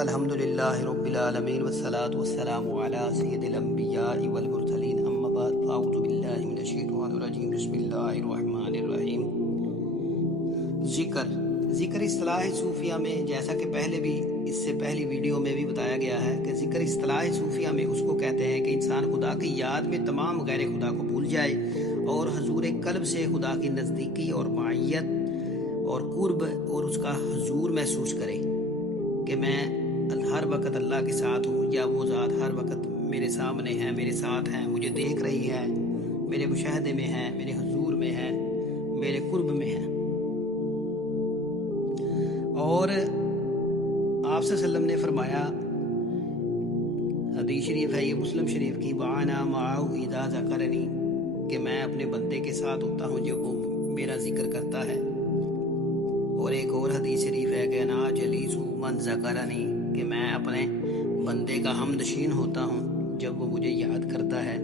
الحمدللہ رب العالمین والصلاة والسلام علی سید الانبیاء والمرسلین اما بعد فاعوذ باللہ من الشیطان الرجیم بسم اللہ الرحمن الرحیم۔ ذکر اصطلاح صوفیہ میں، جیسا کہ اس سے پہلی ویڈیو میں بھی بتایا گیا ہے کہ ذکر اصطلاح صوفیہ میں اس کو کہتے ہیں کہ انسان خدا کی یاد میں تمام غیر خدا کو بھول جائے اور حضور قلب سے خدا کی نزدیکی اور معیت اور قرب اور اس کا حضور محسوس کرے کہ میں ہر وقت اللہ کے ساتھ ہوں، یا وہ ذات ہر وقت میرے سامنے ہے، میرے ساتھ ہے، مجھے دیکھ رہی ہے، میرے مشاہدے میں ہے، میرے حضور میں ہے، میرے قرب میں ہے۔ اور آپ صلی اللہ علیہ وسلم نے فرمایا، حدیث شریف ہے یہ مسلم شریف کی، وَأَنَا مَعَهُ إِذَا ذَكَرَنِي، کہ میں اپنے بندے کے ساتھ ہوتا ہوں جب وہ میرا ذکر کرتا ہے۔ اور ایک اور حدیث شریف ہے کہ انا جلیس من ذکرنی، کہ میں اپنے بندے کا ہمنشین ہوتا ہوں جب وہ مجھے یاد کرتا ہے۔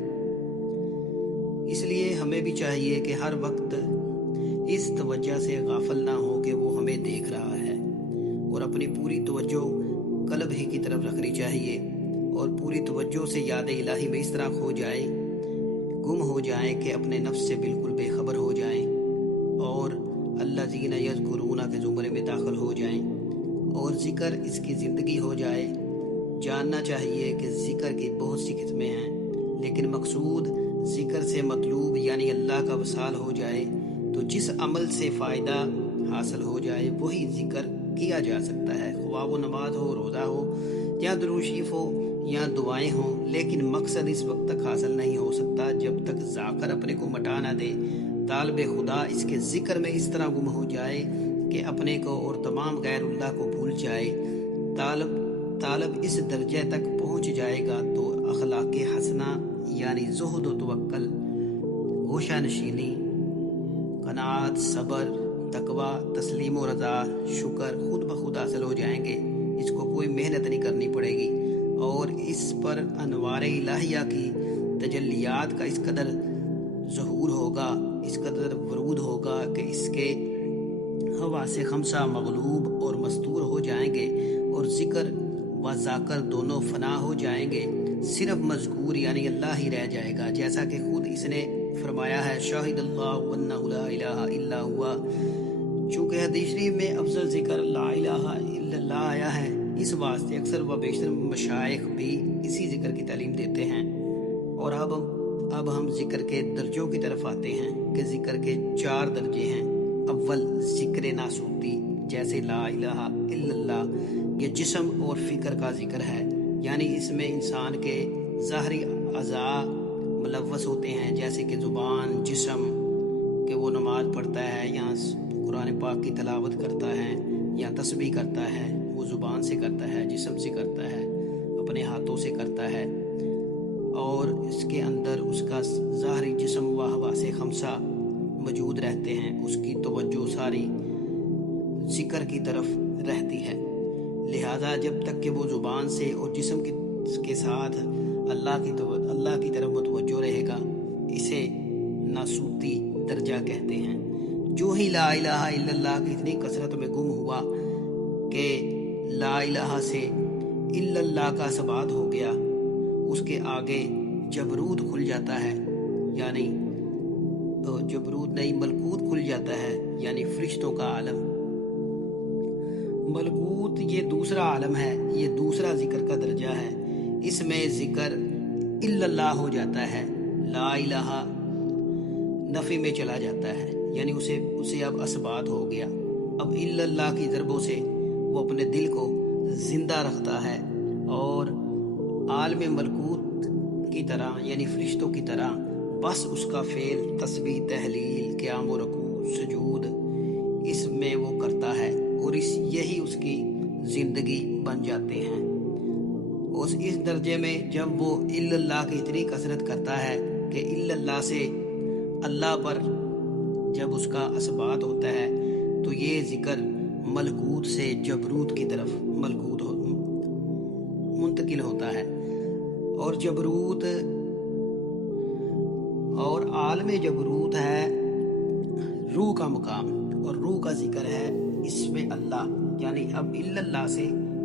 اس لیے ہمیں بھی چاہیے کہ ہر وقت اس توجہ سے غافل نہ ہو کہ وہ ہمیں دیکھ رہا ہے، اور اپنی پوری توجہ قلب ہی کی طرف رکھنی چاہیے، اور پوری توجہ سے یاد الہی میں اس طرح کھو جائے، گم ہو جائیں کہ اپنے نفس سے بالکل بے خبر ہو جائیں اور الذین یذکرون کے زمرے میں داخل ہو جائیں، اور ذکر اس کی زندگی ہو جائے۔ جاننا چاہیے کہ ذکر کی بہت سی قسمیں ہیں، لیکن مقصود ذکر سے مطلوب یعنی اللہ کا وصال ہو جائے، تو جس عمل سے فائدہ حاصل ہو جائے وہی ذکر کیا جا سکتا ہے، خواہ وہ نماز ہو، روزہ ہو، یا درود شریف ہو، یا دعائیں ہوں۔ لیکن مقصد اس وقت تک حاصل نہیں ہو سکتا جب تک ذاکر اپنے کو مٹا نہ دے، طالب خدا اس کے ذکر میں اس طرح گم ہو جائے کہ اپنے کو اور تمام غیر اللہ کو بھول جائے۔ طالب اس درجے تک پہنچ جائے گا تو اخلاق حسنہ یعنی زہد و توکل، ہوشہ نشینی، قناعت، صبر، تقوی، تسلیم و رضا، شکر خود بخود حاصل ہو جائیں گے۔ اس کو کوئی محنت نہیں کرنی پڑے گی، اور اس پر انوار الہیہ کی تجلیات کا اس قدر ظہور ہوگا، اس قدر ورود ہوگا کہ اس کے حواس خمسہ مغلوب اور مستور ہو جائیں گے، اور ذکر و ذاکر دونوں فنا ہو جائیں گے، صرف مذکور یعنی اللہ ہی رہ جائے گا، جیسا کہ خود اس نے فرمایا ہے، شاہد اللہ انہ لا الہ الا ہوا۔ چونکہ حدیث شریف میں افضل ذکر لا الہ الا اللہ آیا ہے، اس واسطے اکثر و بیشتر مشائخ بھی اسی ذکر کی تعلیم دیتے ہیں۔ اور اب ہم ذکر کے درجوں کی طرف آتے ہیں کہ ذکر کے 4 درجے ہیں۔ اول ذکر ناسوتی، جیسے لا الہ الا اللہ، یہ جسم اور فکر کا ذکر ہے، یعنی اس میں انسان کے ظاہری اعضاء ملوث ہوتے ہیں، جیسے کہ زبان، جسم، کہ وہ نماز پڑھتا ہے یا قرآن پاک کی تلاوت کرتا ہے یا تسبیح کرتا ہے، وہ زبان سے کرتا ہے، جسم سے کرتا ہے، اپنے ہاتھوں سے کرتا ہے، اور اس کے اندر اس کا ظاہری جسم و حواس خمسہ موجود رہتے ہیں، اس کی توجہ ساری ذکر کی طرف رہتی ہے۔ لہذا جب تک کہ وہ زبان سے اور جسم کے ساتھ اللہ کی طرف متوجہ رہے گا، اسے ناسوتی درجہ کہتے ہیں۔ جو ہی لا الہ الا اللہ کی اتنی کثرت میں گم ہوا کہ لا الہ سے الا اللہ کا ثبات ہو گیا، اس کے آگے جبروت کھل جاتا ہے، یعنی جبروت نہیں ملکوت کھل جاتا ہے، یعنی فرشتوں کا عالم۔ ملکوت یہ دوسرا عالم ہے، یہ دوسرا ذکر کا درجہ ہے، اس میں ذکر الا اللہ ہو جاتا ہے، لا الہ نفی میں چلا جاتا ہے، یعنی اسے اب اثبات ہو گیا۔ اب الا اللہ کی ضربوں سے وہ اپنے دل کو زندہ رکھتا ہے، اور عالم ملکوت کی طرح یعنی فرشتوں کی طرح بس اس کا فعل تسبیح، تحلیل، قیام و رکوع، سجود اس میں وہ کرتا ہے، اور یہی اس کی زندگی بن جاتے ہیں۔ اس درجے میں جب وہ الا اللہ کی اتنی کثرت کرتا ہے کہ الا اللہ سے اللہ پر جب اس کا اثبات ہوتا ہے، تو یہ ذکر ملکوت سے جبروت کی طرف منتقل ہوتا ہے، اور جبروت اور عالم جبروت ہے روح کا مقام، اور روح کا ذکر ہے اس میں اللہ، یعنی اب الا اللہ سے